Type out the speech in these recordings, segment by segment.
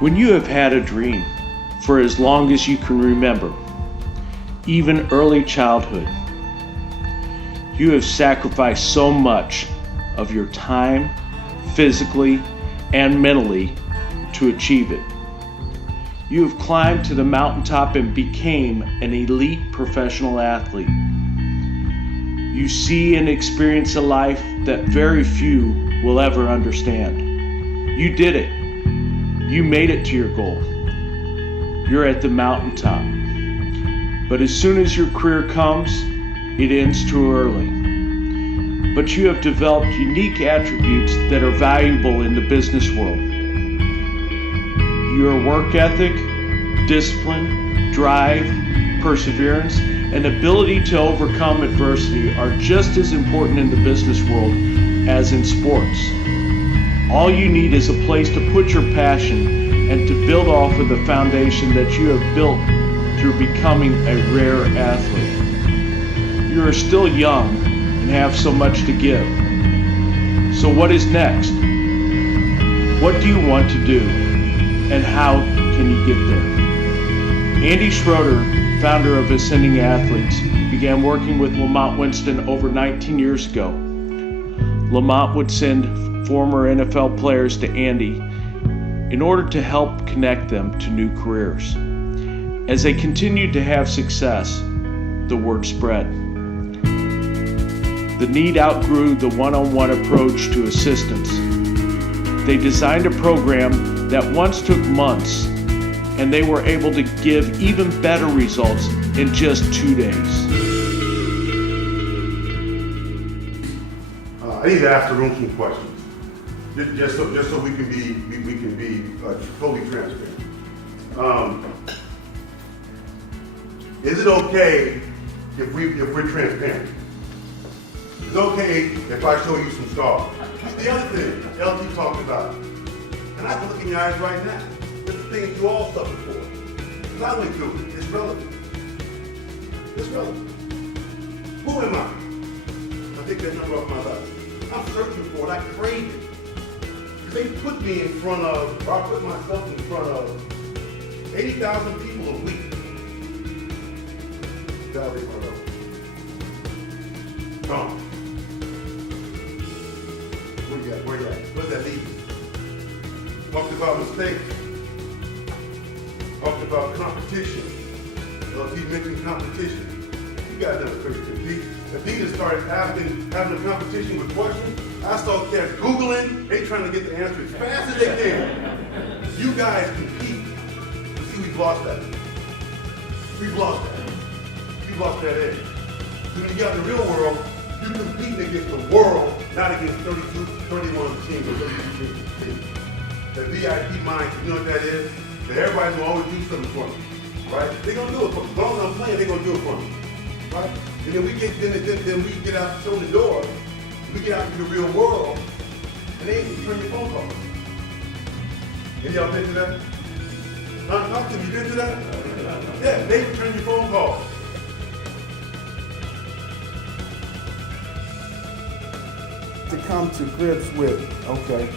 When you have had a dream for as long as you can remember, even early childhood, you have sacrificed so much of your time, physically and mentally, to achieve it. You have climbed to the mountaintop and became an elite professional athlete. You see and experience a life that very few will ever understand. You did it. You made it to your goal. You're at the mountaintop. But as soon as your career comes, it ends too early. But you have developed unique attributes that are valuable in the business world. Your work ethic, discipline, drive, perseverance, and ability to overcome adversity are just as important in the business world as in sports. All you need is a place to put your passion and to build off of the foundation that you have built through becoming a rare athlete. You are still young and have so much to give. So what is next? What do you want to do? And how can you get there? Andy Schroeder, founder of Ascending Athletes, began working with Lamont Winston over 19 years ago. Lamont would send former NFL players to Andy in order to help connect them to new careers. As they continued to have success, the word spread. The need outgrew the one-on-one approach to assistance. They designed a program that once took months, and they were able to give even better results in just 2 days. I need to ask the room some questions, just so we can be totally transparent. Is it okay if we're transparent? It's okay if I show you some scars. The other thing LT talked about, and I can look in your eyes right now. It's the things you all suffer for. Because I went through it. It's relevant. It's relevant. Who am I? I take that number off my life. I'm searching for it. I crave it. Because they put me in front of, or I put myself in front of 80,000 people a week. Gone. Where you at? Where's that lead you? Talked about mistakes. Talked about competition. He mentioned competition. You guys never figured it. If he just started having a competition with questions, I saw cats Googling, they trying to get the answer as fast as they can. You guys compete. See, we've lost that. We've lost that. You've lost that edge. So when you get in the real world, you're competing against the world, not against 32, 31 teams or 32 teams. The VIP mind, you know what that is? That everybody's gonna always do something for me, right? They're gonna do it for me. As long as I'm playing, they're gonna do it for me, right? And then we get out, show the door, we get out into the real world, and they ain't return your phone call. Any of y'all been to that? Talk to me, you been to that? Yeah, they return your phone call. To come to grips with, okay,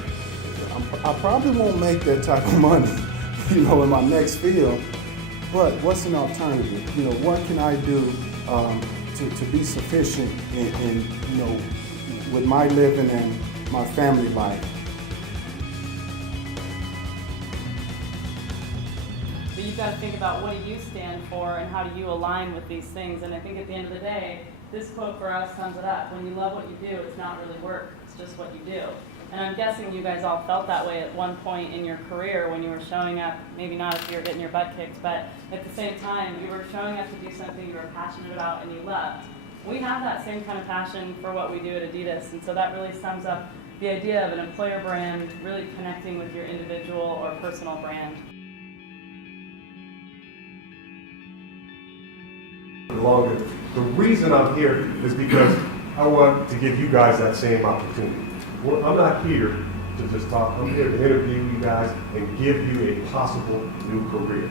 I probably won't make that type of money, in my next field, but what's an alternative? What can I do to be sufficient in with my living and my family life? But you've got to think about what do you stand for and how do you align with these things. And I think at the end of the day, this quote for us sums it up. When you love what you do, it's not really work, it's just what you do. And I'm guessing you guys all felt that way at one point in your career when you were showing up, maybe not if you were getting your butt kicked, but at the same time, you were showing up to do something you were passionate about and you loved. We have that same kind of passion for what we do at Adidas, and so that really sums up the idea of an employer brand really connecting with your individual or personal brand. The reason I'm here is because I want to give you guys that same opportunity. Well, I'm not here to just talk. I'm here to interview you guys and give you a possible new career.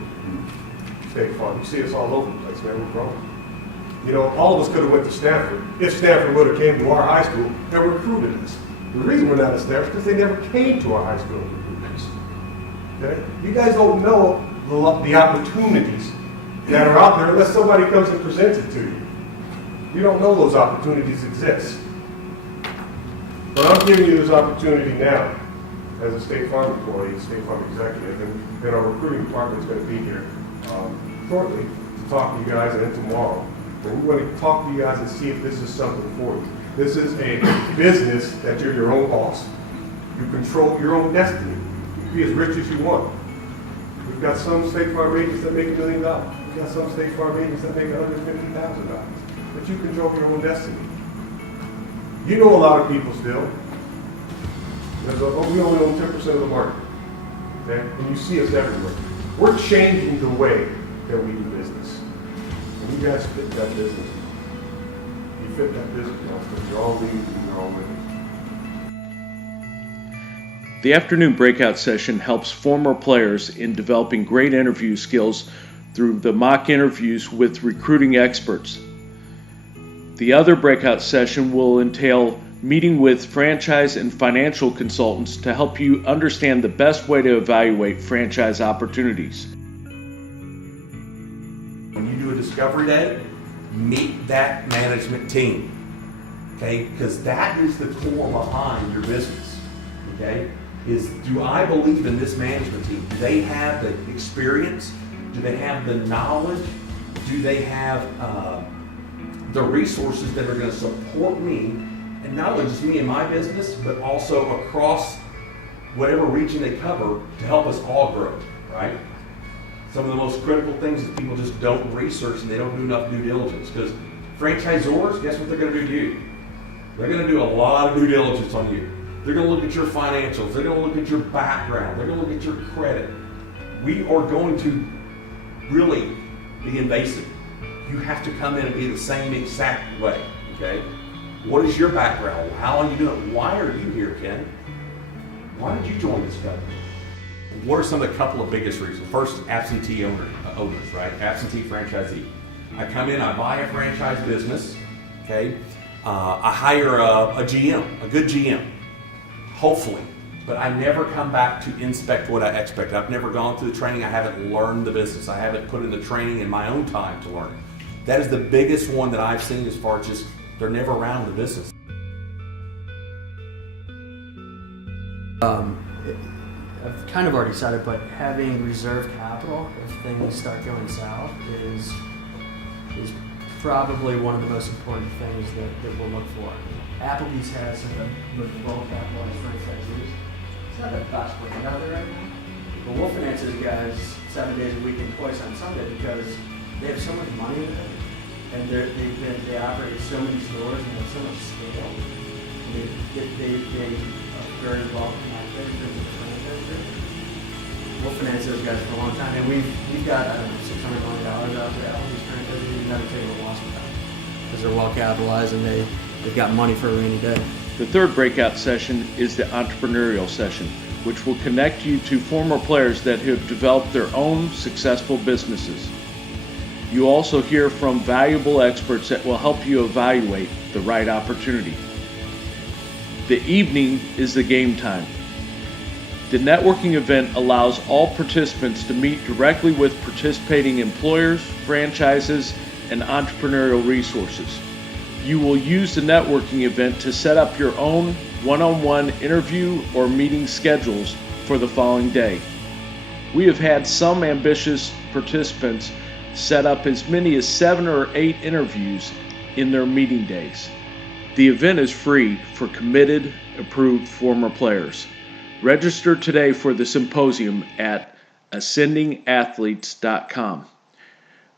State Farm. You see us all over the place, man. We're growing. All of us could have went to Stanford if Stanford would have came to our high school and recruited us. The reason we're not at Stanford is because they never came to our high school and recruited us. Okay? You guys don't know the opportunities that are out there unless somebody comes and presents it to you. You don't know those opportunities exist. But I'm giving you this opportunity now as a State Farm employee, State Farm executive, and our recruiting department is going to be here shortly to talk to you guys, and then tomorrow. And we want to talk to you guys and see if this is something for you. This is a business that you're your own boss. You control your own destiny. You can be as rich as you want. We've got some State Farm agents that make $1 million. We've got some State Farm agents that make $150,000. But you control your own destiny. You know a lot of people still. We only own 10% of the market. Okay? And you see us everywhere. We're changing the way that we do business. And you guys fit that business. You fit that business model because you're all leaders and you're all winners. The afternoon breakout session helps former players in developing great interview skills through the mock interviews with recruiting experts. The other breakout session will entail meeting with franchise and financial consultants to help you understand the best way to evaluate franchise opportunities. When you do a discovery day, meet that management team, okay? Because that is the core behind your business, okay? Is, do I believe in this management team? Do they have the experience? Do they have the knowledge? Do they have the resources that are going to support me, and not only just me and my business, but also across whatever region they cover to help us all grow, right? Some of the most critical things is people just don't research and they don't do enough due diligence, because franchisors, guess what they're going to do to you? They're going to do a lot of due diligence on you. They're going to look at your financials. They're going to look at your background. They're going to look at your credit. We are going to really be invasive. You have to come in and be the same exact way, okay? What is your background? How are you doing? Why are you here, Ken? Why did you join this company? What are some of the couple of biggest reasons? First, absentee owners, right? Absentee franchisee. I come in, I buy a franchise business, okay? I hire a GM, a good GM, hopefully. But I never come back to inspect what I expect. I've never gone through the training. I haven't learned the business. I haven't put in the training in my own time to learn it. That is the biggest one that I've seen as far as just, they're never around the business. I've kind of already said it, but having reserve capital if things start going south is probably one of the most important things that we'll look for. Applebee's has some of the well-capitalized franchisees. It's not the best brand out there right now, but we'll finance those guys 7 days a week and twice on Sunday because they have so much money in it, and they operate so many stores and they have so much scale. They are very well connected in terms of the franchise group. We'll finance those guys for a long time, and we've got $600 million out there. All these franchises, we've never taken a loss with them because they're well capitalized and they've got money for a rainy day. The third breakout session is the entrepreneurial session, which will connect you to former players that have developed their own successful businesses. You also hear from valuable experts that will help you evaluate the right opportunity. The evening is the game time. The networking event allows all participants to meet directly with participating employers, franchises, and entrepreneurial resources. You will use the networking event to set up your own one-on-one interview or meeting schedules for the following day. We have had some ambitious participants set up as many as 7 or 8 interviews in their meeting days. The event is free for committed, approved former players. Register today for the symposium at ascendingathletes.com.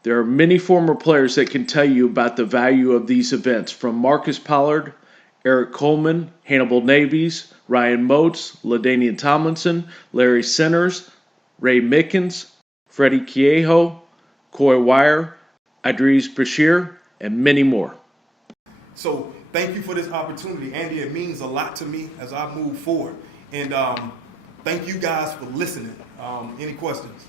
There are many former players that can tell you about the value of these events, from Marcus Pollard, Eric Coleman, Hannibal Navies, Ryan Moats, LaDainian Tomlinson, Larry Centers, Ray Mickens, Freddie Kieho, Coy Wire, Idris Bashir, and many more. So thank you for this opportunity, Andy. It means a lot to me as I move forward. And thank you guys for listening. Any questions?